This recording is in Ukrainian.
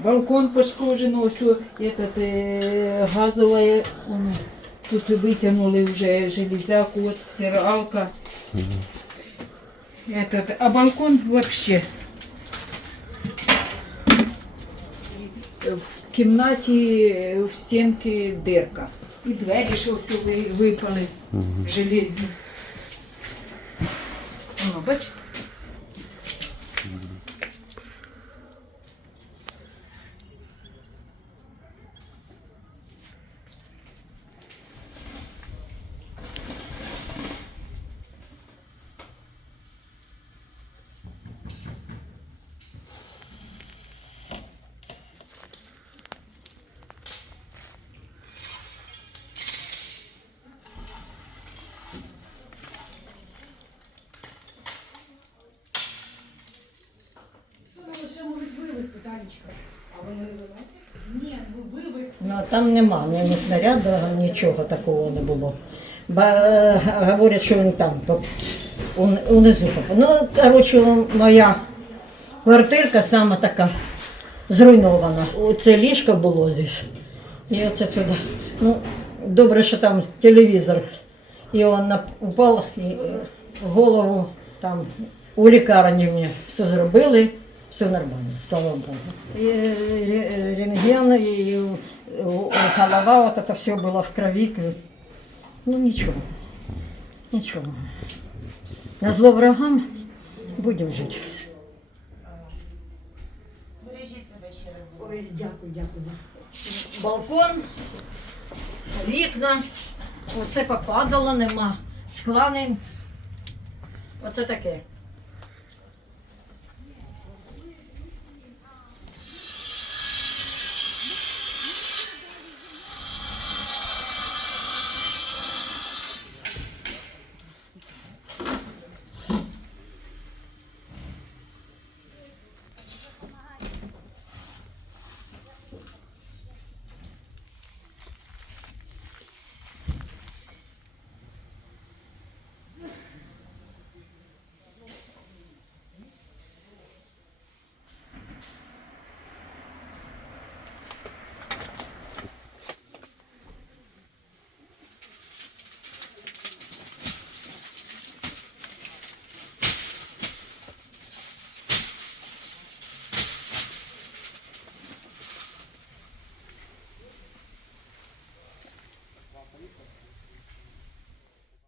Балкон пошкоджено, все, этот, э, газовая, он, тут вытянули уже железяку, вот стиралка. Этот, а балкон вообще. В кімнаті в стінки дирка. І двері, що все ви- випали железні. Воно, бачите? Ну, а там нема ні, ні снаряду, нічого такого не було. Ба, е, говорять, що він там унизу. попав. Ну, коротше, моя квартирка саме така зруйнована. Оце ліжко було здесь. І оце сюди. Ну, добре, що там телевізор. І він упав і е, голову там у лікарні мені все зробили, все нормально, слава Богу. І е, рентген, і е, голова, вот это все было в крови. Ну ничего, ничего. На зло врагам будем жити. Ой, дякую, дякую. Балкон, вікна, усе попадало, нема скла. Оце таке.